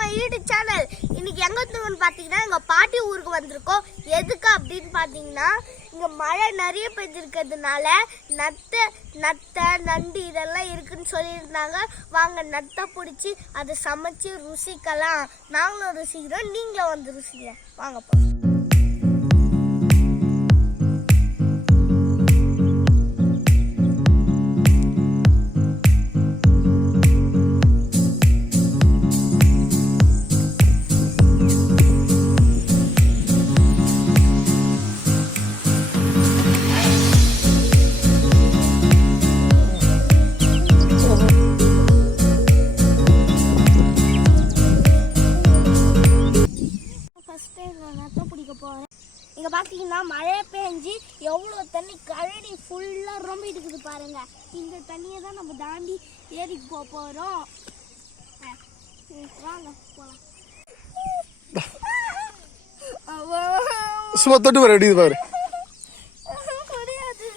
My YouTube channel. இன்னைக்கு எங்க வந்துருக்கோம்னு பாத்தீங்கன்னா எங்க பாட்டி ஊருக்கு வந்திருக்கோம். எதுக்கு அப்படின்னு பாத்தீங்கன்னா இங்க மழை நிறைய பெய்திருக்கிறதுனால நத்தை நண்டு இதெல்லாம் இருக்குன்னு சொல்லியிருந்தாங்க. வாங்க நத்தை பிடிச்சி அதை சமைச்சு ருசிக்கலாம். நாங்களும் ருசிக்கிறோம், நீங்களும் வந்து ருசிங்க. வாங்க போலாம். இங்க பாத்தீங்கன்னா மழை பெஞ்சு எவ்வளவு தண்ணி கழனி ஃபுல்லா ரொம்பிட்டு இருக்குது பாருங்க. இந்த தண்ணியை தான் நம்ம தாண்டி ஏரிக்கு போறோம். வாங்க போலாம். சும்மா தொட்டு பாரு, அடிக்குது பாரு. முடியாது,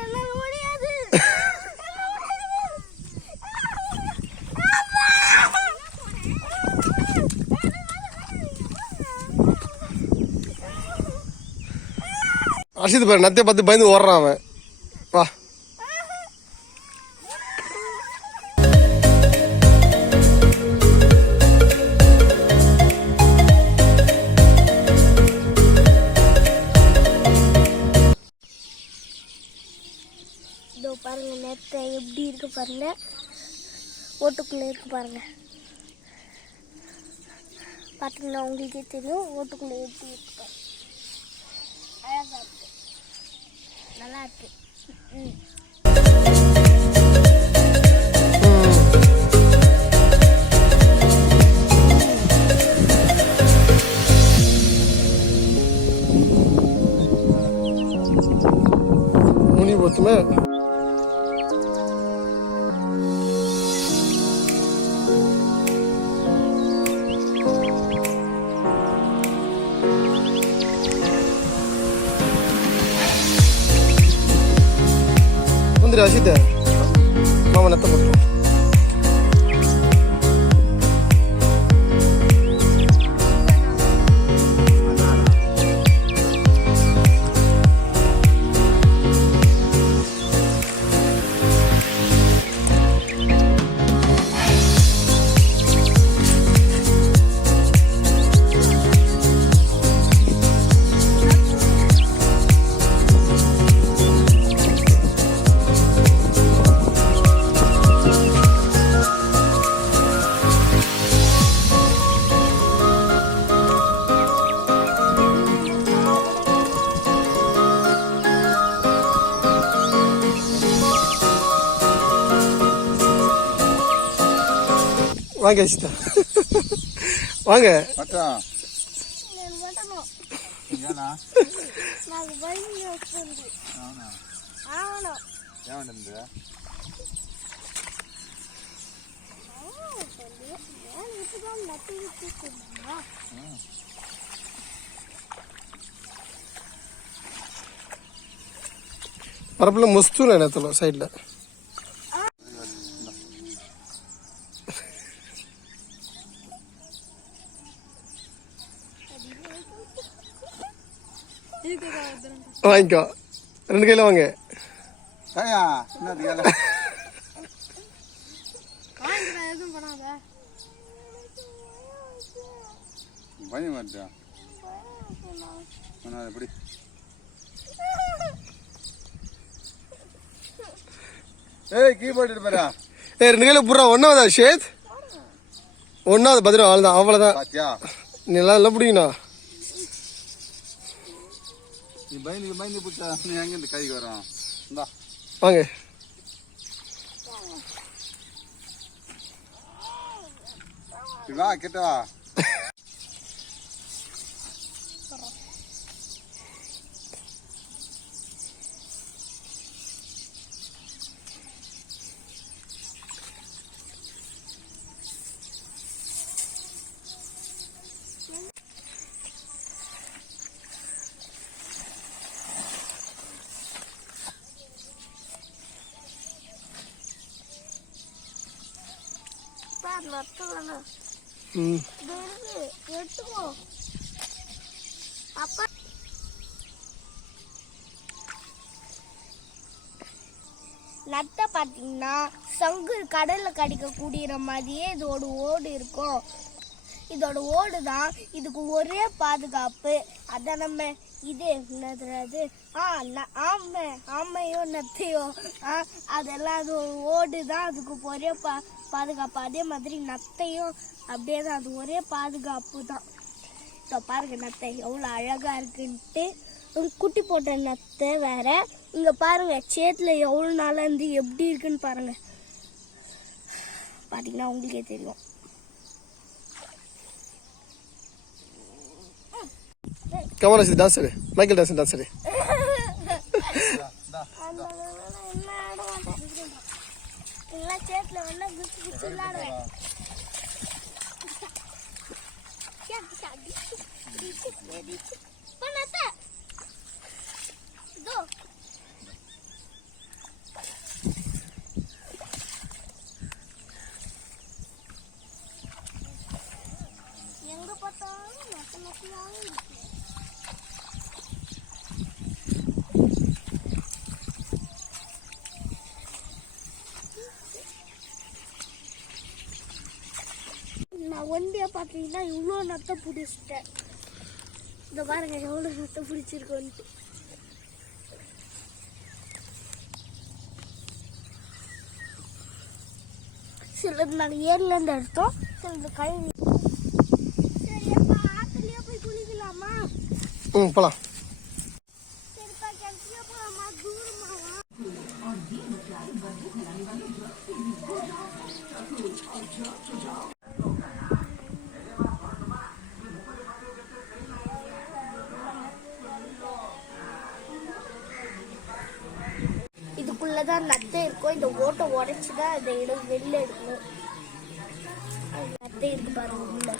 என்னால முடியாது. அரிசிது பாரு, நத்தையை பார்த்து பயந்து ஓடுறான் அவன். வா இதோ பாருங்க, நத்தை எப்படி இருக்கு பாருங்க. ஓட்டுக்குள்ள இருக்கு பாருங்க. பாத்தீங்கன்னா உங்களுக்கே தெரியும் ஓட்டுக்குள்ள எப்படி இருக்கு பாருங்க. அழகா இருக்கு, நல்லா இருக்கு. முனி போத்துமே அசித்த மாமா நத்த போட்டோம். வாங்க அசிதா, வாங்க. பரப்புல மொஸ்து நேரத்தில் சைடில் வாங்கிக்கோ. 2 கையில வாங்க. ரெண்டு கையில புறா. ஒன்னாவதா ஷேத்? ஒன்னாவது பத்திரம். அவ்வளோதான், அவ்வளோதான். நீ எல்லாம் பிடிக்கணும். நீ பயந்து புடிச்சா நீ எங்க இந்த கைக்கு வரும். இந்தா வாங்க. வா கிட்ட வா. நட்டு வேணும். ம் எடுத்துக்கோ அப்பா. நத்தை பார்த்தீங்கன்னா சங்கு கடல்ல கடிக்கக்கூடிய மாதிரியே இதோட ஓடு இருக்கும். இதோட ஓடு தான் இதுக்கு ஒரே பாதுகாப்பு. அதான் நம்ம இது என்னது ஆமையோ நத்தையோ அதெல்லாம் அது ஓடு தான் அதுக்கு ஒரே பாதுகாப்பு. அதே மாதிரி நத்தையும் அப்படியே தான், அது ஒரே பாதுகாப்பு தான். இப்போ பாருங்க நத்தை எவ்வளோ அழகா இருக்குன்ட்டு. குட்டி போட்ட நத்தை வேற. இங்க பாருங்க சேத்துல எவ்வளோ நாளா இருந்து எப்படி இருக்குன்னு பாருங்க. பாத்தீங்கன்னா உங்களுக்கே தெரியும். கமான் அசி டான்ஸ் ஆடு. மைக்கேல் டான்ஸ் டான்ஸ் ஆடு. சேத்துல வேணா குச்சி குச்சி விளாடுவேன். எங்க பார்த்தாலும் நட்ட நட்டியாக இருக்கு. நான் ஒண்டியா பார்த்தீங்கன்னா இவ்வளோ நத்தை பிடிச்சிட்டேன். இந்த பாருங்க எவ்வளோ நத்தை பிடிச்சிருக்கோன்ட்டு. சிலது நாங்கள் ஏரியிலேருந்து எடுத்தோம், சிலது கழுவி. சரி அப்பா ஆற்றுலையே போய் குளிக்கலாமா? போகலாம். சரிப்பா கிணத்துலேயே போகலாமா? தூரமாவா? இதுக்குள்ளதான் நத்தை இருக்கும். இந்த ஓட்டை உடைச்சுதான் அதை வெளில எடுக்கணும். நத்தை இருக்கு பாருங்க உள்ள.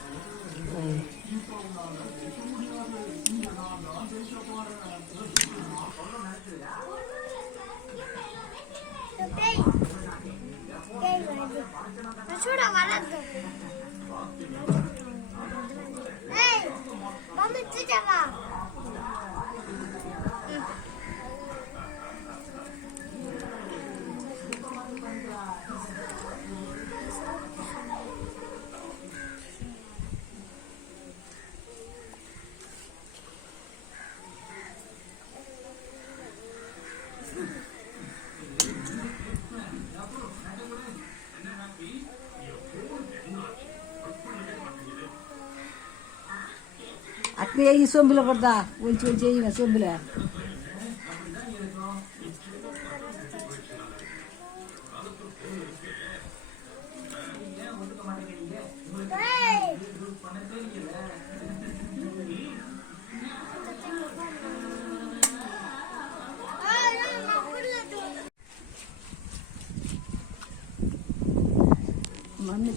అక్కడే ఈ సొంబులో పడదా ఒలిచి ఒలిచి వేయిన సొంబులే మన్ను